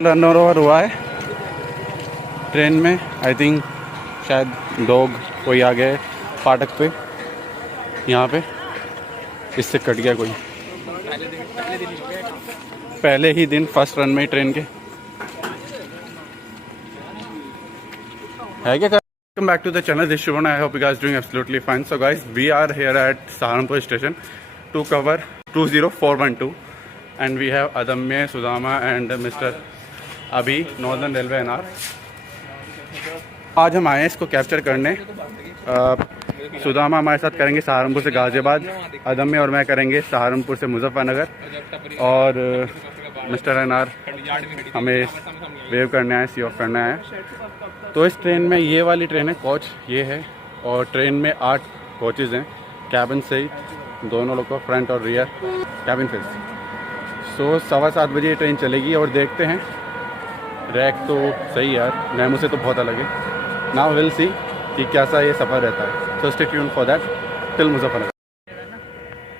Run over हुआ है train में। आई थिंक शायद डॉग कोई आ गया है फाटक पे, यहाँ पे इससे कट गया कोई। पहले ही दिन फर्स्ट रन में ट्रेन के है क्या। Welcome back to the channel, this Shubhan. I hope you guys doing absolutely fine. So guys, we are here at Saharanpur station to cover 20412 and we have Adamya, Sudama and mister Abhi northern railway NR. आज हम आए हैं इसको capture करने। सुदामा हमारे साथ करेंगे सहारनपुर से गाज़ियाबाद, अदम्य और मैं करेंगे सहारनपुर से मुजफ्फरनगर, और मिस्टर एनआर हमें वेव करने आए, सी ऑफ करने आए। तो इस ट्रेन में ये वाली ट्रेन है, कोच ये है, और ट्रेन में 8 कोचेज़ हैं, कैबिन से ही दोनों लोग को, फ्रंट और रियर कैबिन फेस। सो 7:15 बजे ये ट्रेन चलेगी और देखते हैं। रैक तो सही यार, मैमू से तो बहुत अलग है। नाउ विल सी कि कैसा ये सफ़र रहता है। So stay tuned for that till Muzaffarnagar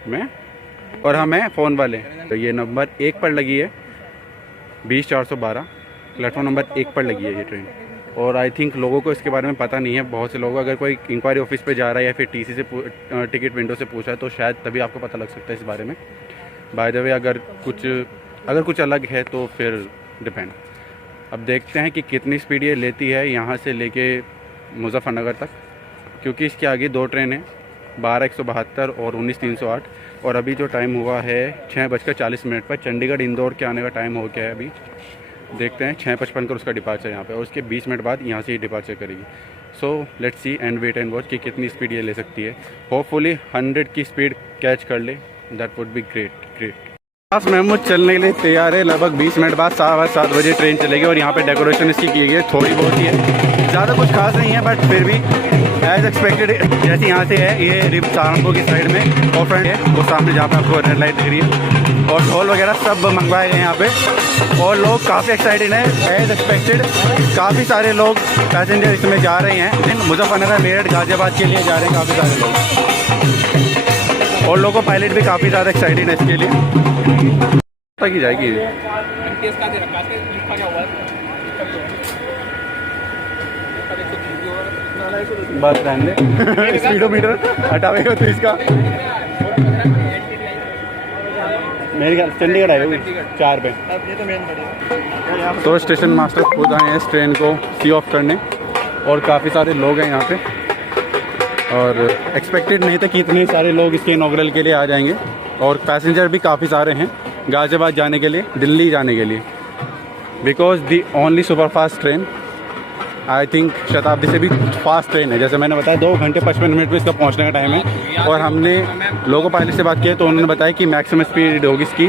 में। और हम हैं फ़ोन वाले, तो ये नंबर 1 पर लगी है, 20412 प्लेटफॉर्म नंबर 1 पर लगी है ये ट्रेन। और आई थिंक लोगों को इसके बारे में पता नहीं है। बहुत से लोग, अगर कोई इंक्वायरी ऑफिस पे जा रहा है या फिर टीसी से टिकट विंडो से पूछा है तो शायद तभी आपको पता लग सकता है इस बारे में। बाय द वे, अगर कुछ अलग है तो फिर डिपेंड। अब देखते हैं कि कितनी स्पीड ये लेती है यहाँ से लेके मुजफ्फरनगर तक, क्योंकि इसके आगे 2 ट्रेन हैं, 12:172 और 19:308। और अभी जो टाइम हुआ है 6:40 पर, चंडीगढ़ इंदौर के आने का टाइम हो गया है अभी। देखते हैं 6:55 पर उसका डिपार्चर यहाँ पे, और उसके 20 मिनट बाद यहाँ से ही डिपार्चर करेगी। So let's see and wait and watch कि कितनी स्पीड ये ले सकती है। होपफुली 100 की स्पीड कैच कर ले, दैट वुड बी ग्रेट। पास महमूद चलने के लिए तैयार है। लगभग 20 मिनट बाद 7:15 बजे ट्रेन चलेगी। और यहाँ पे डेकोरेशन इसकी की गई है, थोड़ी बहुत ही है, ज़्यादा कुछ खास नहीं है, बट फिर भी एज एक्सपेक्टेड। जैसे यहाँ से है ये रिप सहारनपुर की साइड में, और फ्रंट है वो सामने जहाँ पे आपको रेड लाइट दिख रही है, और ढोल वगैरह सब मंगवाए गए यहाँ पे। और लोग काफ़ी एक्साइटेड हैं एज एक्सपेक्टेड। काफ़ी सारे लोग पैसेंजर इसमें जा रहे हैं, मुजफ्फरनगर, मेरठ, गाज़ियाबाद के लिए जा रहे हैं काफ़ी सारे लोग। और लोगों पायलट भी काफ़ी ज़्यादा एक्साइटेड है इसके लिए। तक ही जाएगी बस रहने स्पीडोमीटर हटावेगा तो इसका मेरे ख्याल चंडीगढ़ आएगा 4 पे। तो स्टेशन मास्टर खुद आए हैं इस ट्रेन को सी ऑफ करने, और काफ़ी सारे लोग हैं यहाँ पे। और एक्सपेक्टेड नहीं था कि इतने सारे लोग इसके इनॉग्रल के लिए आ जाएंगे। और पैसेंजर भी काफ़ी सारे हैं गाज़ियाबाद जाने के लिए, दिल्ली जाने के लिए, because the only super fast train, I think शताब्दी से भी फास्ट ट्रेन है। जैसे मैंने बताया 2 घंटे 55 मिनट में इसका पहुंचने का टाइम है। और हमने लोको पायलट से बात की तो उन्होंने बताया कि मैक्सिमम स्पीड होगी इसकी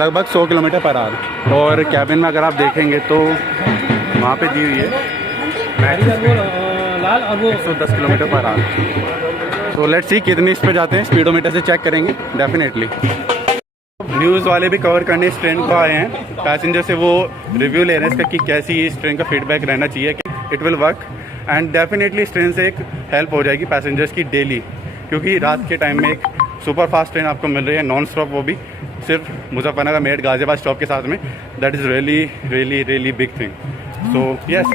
लगभग 100 किलोमीटर पर आवर। और कैबिन में अगर आप देखेंगे तो वहाँ पे दी हुई है 110 किलोमीटर पर आवर। तो लेट्स सी कितनी स्पीड जाते हैं, स्पीडोमीटर से चेक करेंगे डेफिनेटली। न्यूज़ वाले भी कवर करने इस ट्रेन को आए हैं, पैसेंजर से वो रिव्यू ले रहे हैं इसका कि कैसी इस ट्रेन का फीडबैक रहना चाहिए, कि it will work. And definitely इस ट्रेन से एक हेल्प हो जाएगी पैसेंजर्स की डेली, क्योंकि रात के टाइम में एक सुपर फास्ट ट्रेन आपको मिल रही है नॉन स्टॉप, वो भी सिर्फ मुजफ्फरनगर, मेरठ, गाज़ियाबाद स्टॉप के साथ में। That is really big thing. So yes,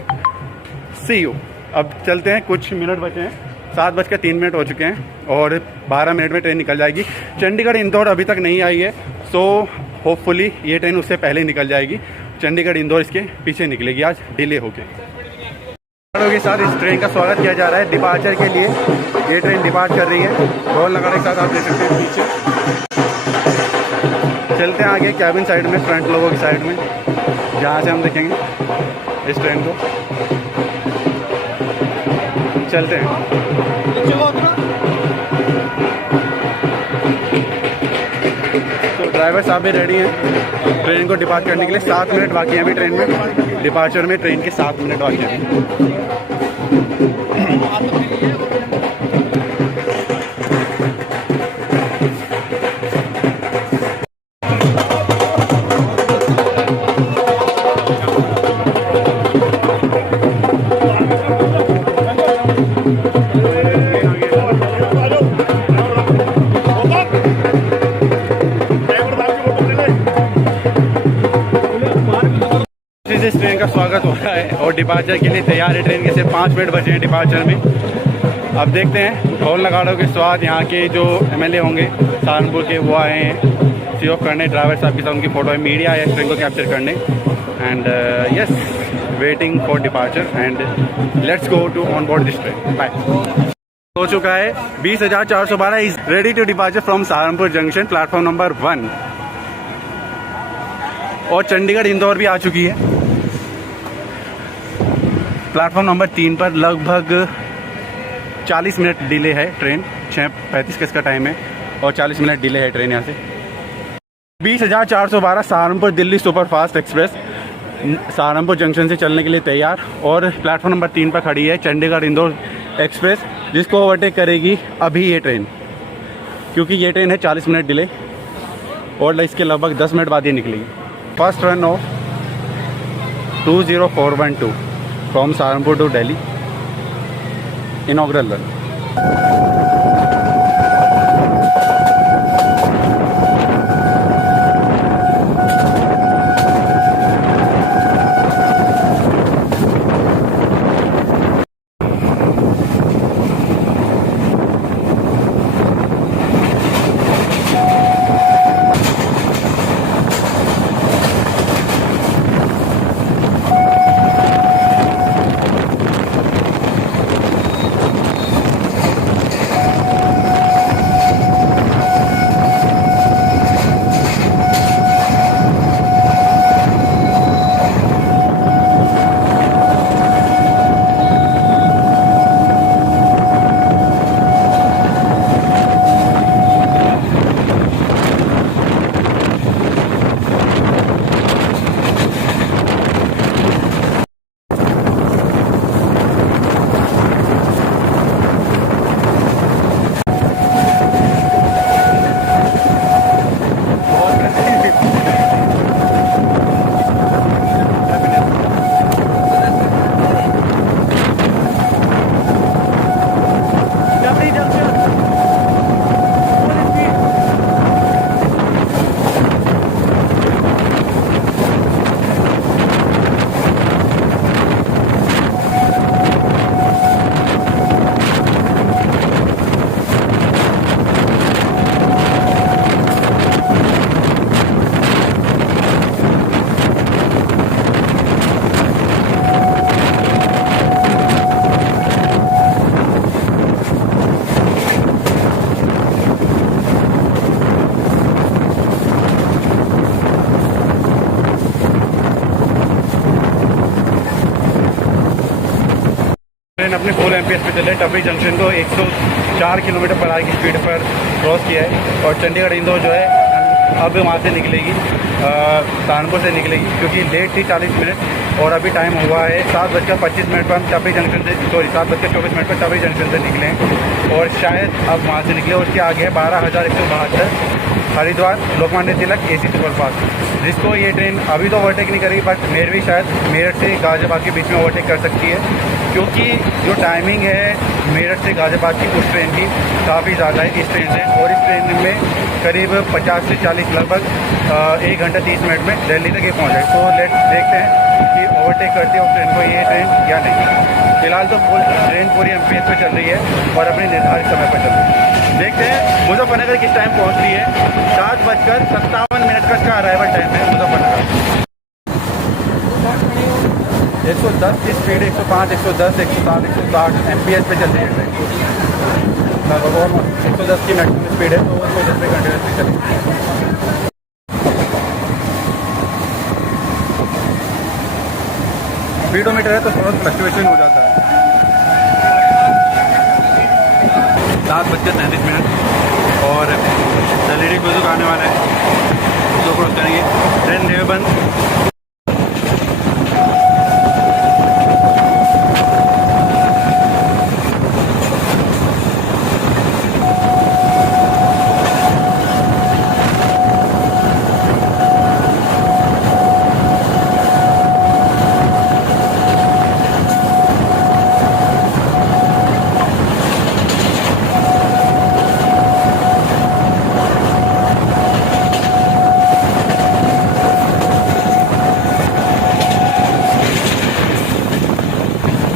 see you. अब चलते हैं, कुछ मिनट बचे हैं, 7:03 हो चुके हैं, और 12 मिनट में ट्रेन निकल जाएगी। चंडीगढ़ इंदौर अभी तक नहीं आई है, सो होपफुली ये ट्रेन उससे पहले निकल जाएगी। चंडीगढ़ इंदौर इसके पीछे निकलेगी आज डिले होके। के साथ इस ट्रेन का स्वागत किया जा रहा है डिपार्चर के लिए। ये ट्रेन डिपार्ट कर रही है, ढोल लगाने के साथ आप देख सकते हैं पीछे। चलते हैं आगे कैबिन साइड में, फ्रंट लोगों की साइड में, जहाँ से हम देखेंगे इस ट्रेन को। चलते हैं। तो ड्राइवर साहब भी रेडी हैं ट्रेन को डिपार्ट करने के लिए। 7 मिनट बाकी हैं अभी ट्रेन में, डिपार्चर में ट्रेन के 7 मिनट बाकी हैं। इस ट्रेन का स्वागत हो रहा है और डिपार्चर के लिए तैयार है ट्रेन के। सिर्फ 5 मिनट बचे हैं डिपार्चर में। अब देखते हैं ढोल नगाड़ों के स्वाद। यहाँ के जो एमएलए होंगे सहारनपुर के वो आए हैं सी ऑफ करने, ड्राइवर साहब के साथ उनकी फ़ोटो है। मीडिया है इस ट्रेन को कैप्चर करने। And yes, waiting for departure and let's go to on board this train. Bye. हो चुका है 20,412 is ready to departure from Saharanpur junction, platform number 1। और चंडीगढ़ इंदौर भी आ चुकी है। प्लेटफॉर्म नंबर 3 पर लगभग 40 मिनट डिले है ट्रेन। 6:35 का इसका टाइम है और 40 मिनट डिले है ट्रेन यहाँ से। 20,412 Saharanpur Delhi superfast express Saharanpur junction से चलने के लिए तैयार। और प्लेटफॉर्म नंबर 3 पर खड़ी है चंडीगढ़ इंदौर एक्सप्रेस, जिसको ओवरटेक करेगी अभी ये ट्रेन, क्योंकि ये ट्रेन है 40 मिनट डिले और इसके लगभग 10 मिनट बाद ये निकलेगी। First run of 20412 from Saharanpur to Delhi, inaugural run. Train अपने फुल एमपीएस पे चले। टपरी जंक्शन को 104 किलोमीटर पर आगे की स्पीड पर क्रॉस किया है और चंडीगढ़ इंदौर जो है अब वहाँ से निकलेगी, सहारनपुर से निकलेगी, क्योंकि लेट थी 40 मिनट और अभी टाइम हुआ है 7:25 पर हम टपरी जंक्शन से 7:24 पर टपरी जंक्शन से निकले और शायद अब वहाँ से निकले। और उसके आगे है 12,172 हरिद्वार लोकमान्य तिलक AC सुपरफास्ट, जिसको ये ट्रेन अभी तो ओवरटेक नहीं करेगी, बट मेरवी शायद मेरठ से गाजियाबाद के बीच में ओवरटेक कर सकती है, क्योंकि जो टाइमिंग है मेरठ से गाजियाबाद की उस ट्रेन की काफ़ी ज़्यादा है इस ट्रेन से। और इस ट्रेन में करीब 50 से 40 लगभग 1 घंटा 30 मिनट में दिल्ली तक ये पहुँच जाए। तो देखते हैं कि ओवरटेक करती है उस ट्रेन को ये ट्रेन या नहीं। फिलहाल तो ट्रेन पूरी एमपीएस पे चल रही है और अपने निर्धारित समय पर चल रही है। देखते हैं मुजफ्फरनगर किस टाइम पहुँच रही है। 7:57 का इसका अराइवल टाइम है मुजफ्फरनगर। 110 की स्पीड, 105, 110, 107, 160 एमपीएस पे चल रही है ट्रेन। लगभग 110 की मैक्सिमम स्पीड है, तो 110 पे कंटिन्यूसली चलेगी। स्पीडोमीटर है तो थोड़ा फ्लक्चुएशन हो जाता है। 7:33 और एलईडी म्यूजिक आने वाला है, उसको क्रॉस करेंगे। ट्रेन रेल बंद।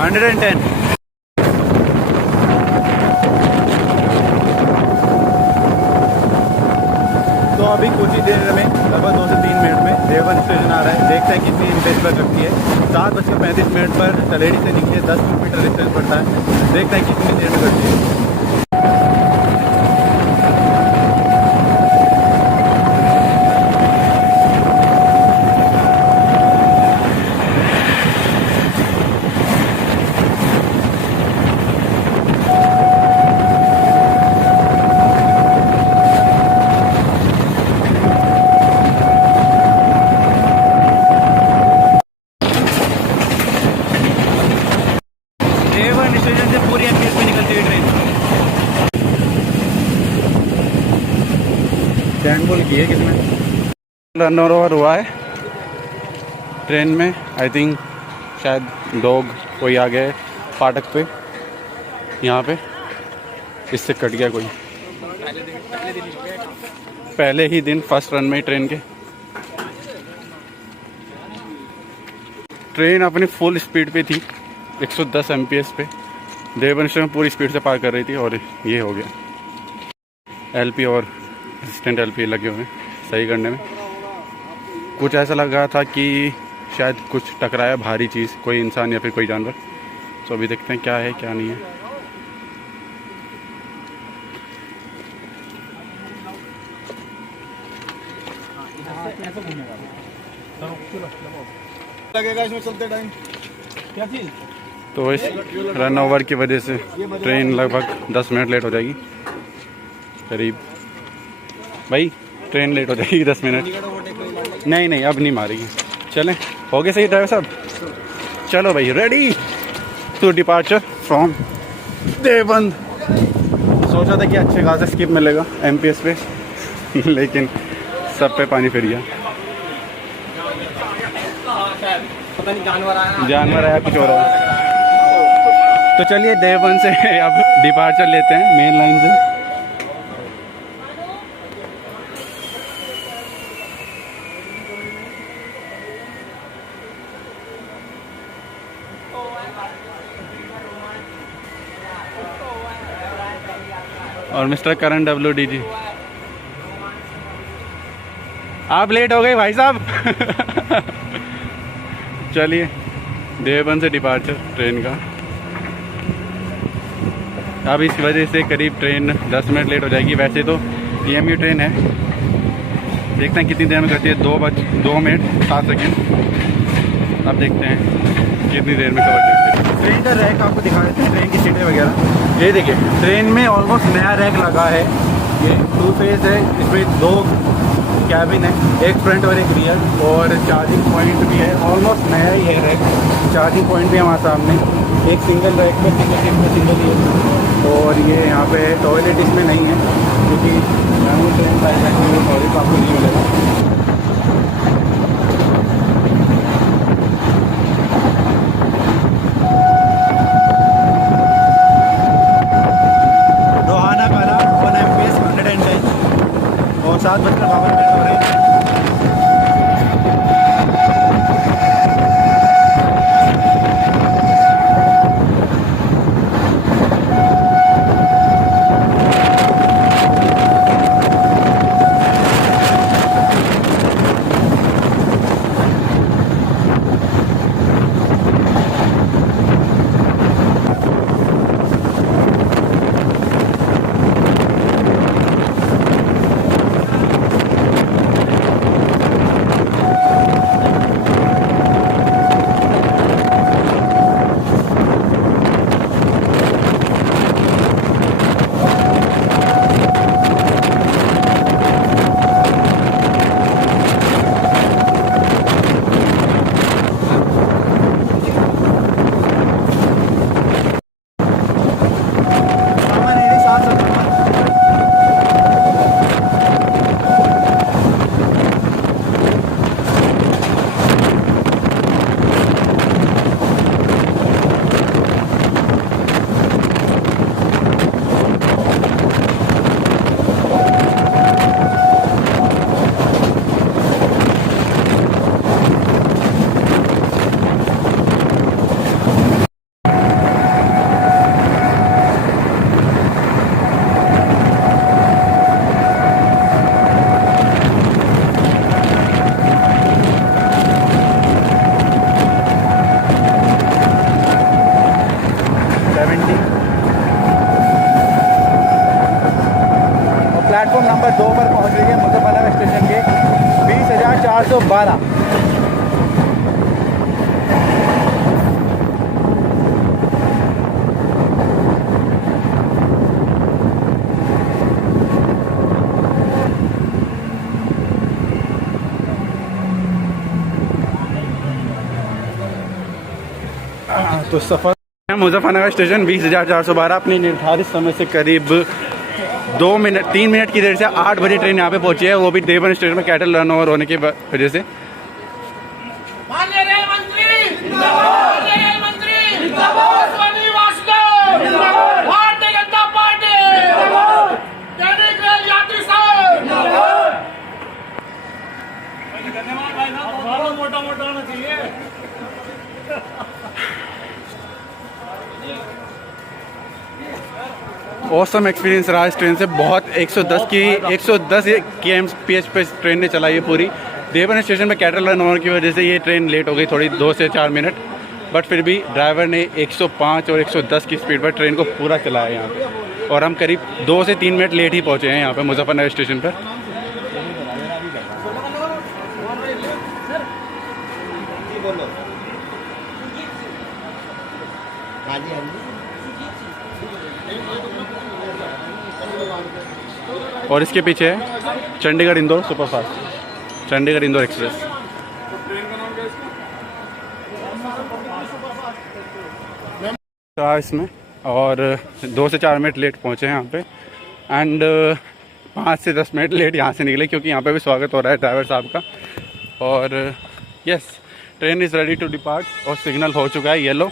110। तो अभी कुछ ही देर में लगभग 2 से 3 मिनट में देवबंद स्टेशन आ रहा है। देखते हैं कितनी डिस्टेंस पर लगती है। 7:35 पर तलेड़ी से निकले 10 किलोमीटर डिस्टेंस पड़ता है। देखते हैं कितनी देर में करती है। स्टेशन से पूरी एमपीएस में निकलती हुई ट्रेन स्टैंड बोल की है किसमें रन ओवर हुआ है ट्रेन में। आई थिंक शायद डॉग कोई आ गया है फाटक पे, यहाँ पे इससे कट गया कोई। पहले ही दिन फर्स्ट रन में ट्रेन के ट्रेन अपनी फुल स्पीड पे थी 110 एमपीएस पे। देवबंद स्टेशन में पूरी स्पीड से पार कर रही थी और ये हो गया। एलपी और असिस्टेंट एलपी लगे हुए हैं सही करने में। कुछ ऐसा लगा था कि शायद कुछ टकराया भारी चीज़, कोई इंसान या फिर कोई जानवर। तो अभी देखते हैं क्या है क्या नहीं है। लगेगा इसमें चलते टाइम क्या चीज़। तो इस रन ओवर की वजह से ट्रेन लगभग 10 मिनट लेट हो जाएगी करीब। भाई ट्रेन लेट हो जाएगी 10 मिनट। नहीं अब नहीं मारेगी। चलें हो गए सही ड्राइवर साहब। चलो भाई ready to departure from Deoband. सोचा था कि अच्छे खासा स्किप मिलेगा एमपीएस पे लेकिन सब पे पानी फिर गया। पता नहीं जानवर आया कुछ हो रहा है। तो चलिए देवबंद से अब डिपार्चर लेते हैं मेन लाइन से। और मिस्टर करण WD जी आप लेट हो गए भाई साहब चलिए देवबंद से डिपार्चर ट्रेन का। अब इस वजह से करीब ट्रेन 10 मिनट लेट हो जाएगी। वैसे तो EMU ट्रेन है। देखते हैं कितनी देर में करती है। 2 मिनट 7 सेकेंड। अब देखते हैं कितनी देर में कवर करती है। ट्रेन का रैक आपको दिखा देते हैं, ट्रेन की सीटें वगैरह। ये देखिए ट्रेन में ऑलमोस्ट नया रैक लगा है। ये 2 फेज है। इसमें 2 कैबिन है, एक फ्रंट और एक रियर, और चार्जिंग पॉइंट भी है। ऑलमोस्ट नया ही है रैक। चार्जिंग पॉइंट भी हमारे सामने। एक सिंगल रैक पे सिंगल ही है। और ये यहाँ पे टॉयलेट इसमें नहीं है क्योंकि ट्रेन टॉयलेट आपको नहीं मिलेगा। रोहाना काला 1 MPS 110 और 7:52 हो रहे हैं। तो सफ़र मुजफ्फरनगर स्टेशन 20,412 अपने निर्धारित समय से करीब 3 मिनट की देर से 8 बजे ट्रेन यहाँ पे पहुंची है, वो भी देवन स्टेशन में कैटल रन ओवर होने की वजह से। माननीय रेल मंत्री जिंदाबाद, माननीय रेल मंत्री जिंदाबाद, स्वामी वासुदेव जिंदाबाद, भारतीय जनता पार्टी जिंदाबाद, दैनिक रेल यात्री संघ जिंदाबाद। धन्यवाद भाई साहब, बहुत मोटा मोटा होना चाहिए। औसम एक्सपीरियंस रहा इस ट्रेन से, बहुत 110 kmph पे ट्रेन ने चलाई है पूरी। देवन स्टेशन में कैटल रन होने की वजह से ये ट्रेन लेट हो गई थोड़ी 2 से 4 मिनट, बट फिर भी ड्राइवर ने 105 और 110 की स्पीड पर ट्रेन को पूरा चलाया यहाँ पे, और हम करीब 2 से 3 मिनट लेट ही पहुँचे हैं यहाँ पे मुजफ्फरनगर स्टेशन पर। और इसके पीछे है चंडीगढ़ इंदौर सुपरफास्ट, चंडीगढ़ इंदौर एक्सप्रेस। तो इसमें और 2 से 4 मिनट लेट पहुंचे हैं यहाँ पे, एंड 5 से 10 मिनट लेट यहाँ से निकले क्योंकि यहाँ पे भी स्वागत हो रहा है ड्राइवर साहब का। और yes, train is ready to depart और सिग्नल हो चुका है येलो।